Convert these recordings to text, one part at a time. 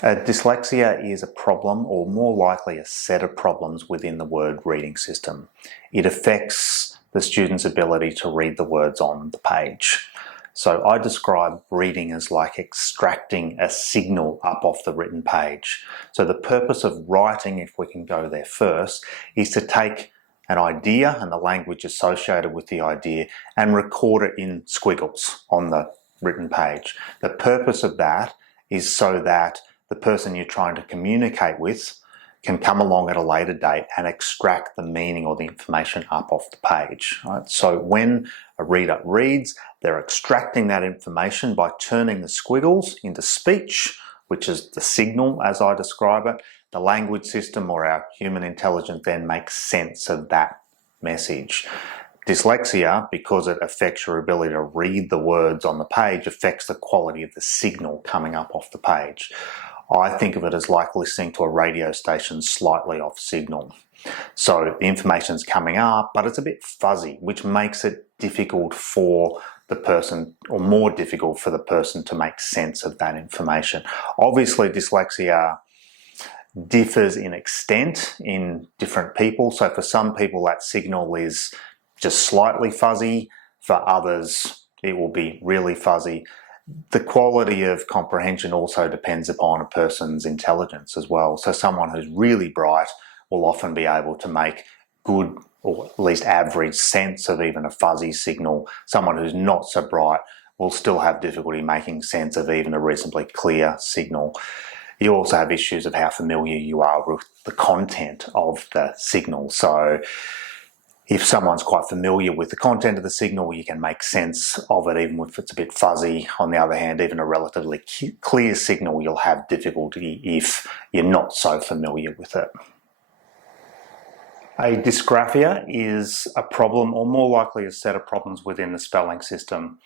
Dyslexia is a problem, or more likely a set of problems within the word reading system. It affects the student's ability to read the words on the page. So I describe reading as like extracting a signal up off the written page. So the purpose of writing, if we can go there first, is to take an idea and the language associated with the idea and record it in squiggles on the written page. The purpose of that is so that the person you're trying to communicate with can come along at a later date and extract the meaning or the information up off the page. Right? So when a reader reads, they're extracting that information by turning the squiggles into speech, which is the signal as I describe it. The language system, or our human intelligence, then makes sense of that message. Dyslexia, because it affects your ability to read the words on the page, affects the quality of the signal coming up off the page. I think of it as like listening to a radio station slightly off signal. So the information's coming up, but it's a bit fuzzy, which makes it difficult for the person, or more difficult for the person, to make sense of that information. Obviously, dyslexia differs in extent in different people. So for some people, that signal is just slightly fuzzy. For others, it will be really fuzzy. The quality of comprehension also depends upon a person's intelligence as well. So someone who's really bright will often be able to make good, or at least average, sense of even a fuzzy signal. Someone who's not so bright will still have difficulty making sense of even a reasonably clear signal. You also have issues of how familiar you are with the content of the signal. So if someone's quite familiar with the content of the signal, you can make sense of it even if it's a bit fuzzy. On the other hand, even a relatively clear signal, you'll have difficulty if you're not so familiar with it. A dysgraphia is a problem, or more likely a set of problems within the spelling system.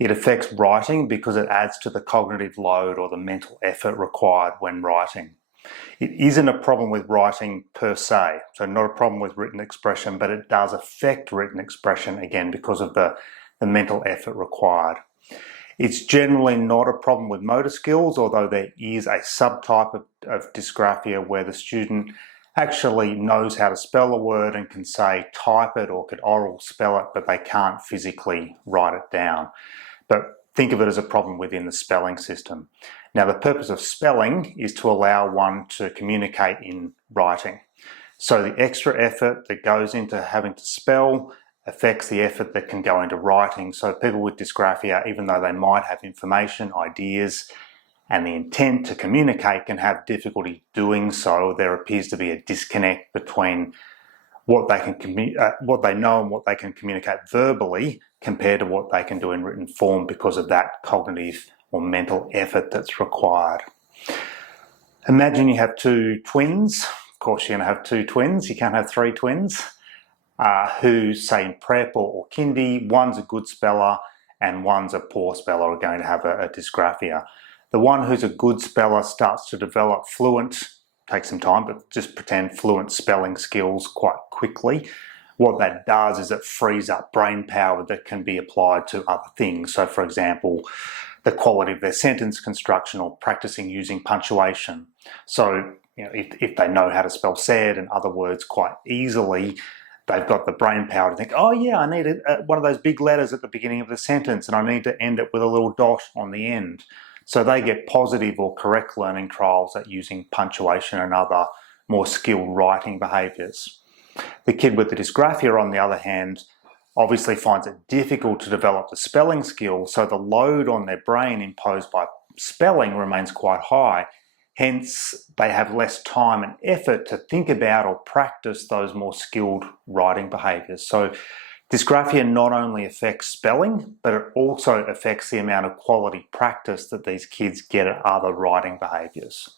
It affects writing because it adds to the cognitive load or the mental effort required when writing. It isn't a problem with writing per se, so not a problem with written expression, but it does affect written expression, again, because of the mental effort required. It's generally not a problem with motor skills, although there is a subtype of dysgraphia where the student actually knows how to spell a word and can, say, type it or could oral spell it, but they can't physically write it down. But think of it as a problem within the spelling system. Now, the purpose of spelling is to allow one to communicate in writing. So the extra effort that goes into having to spell affects the effort that can go into writing. So people with dysgraphia, even though they might have information, ideas, and the intent to communicate, can have difficulty doing so. There appears to be a disconnect between what they know and what they can communicate verbally compared to what they can do in written form, because of that cognitive or mental effort that's required. Imagine you have two twins. Of course, you're going to have two twins. You can't have three twins who, say, in prep or kindy, one's a good speller and one's a poor speller, are going to have a dysgraphia. The one who's a good speller starts to develop fluent, takes some time, but just pretend fluent spelling skills quite quickly. What that does is it frees up brain power that can be applied to other things. So, for example, the quality of their sentence construction, or practicing using punctuation. So, if they know how to spell said and other words quite easily, they've got the brain power to think, oh yeah, I need one of those big letters at the beginning of the sentence and I need to end it with a little dot on the end. So they get positive or correct learning trials at using punctuation and other more skilled writing behaviours. The kid with the dysgraphia, on the other hand, obviously finds it difficult to develop the spelling skill, so the load on their brain imposed by spelling remains quite high. Hence, they have less time and effort to think about or practice those more skilled writing behaviours. So dysgraphia not only affects spelling, but it also affects the amount of quality practice that these kids get at other writing behaviours.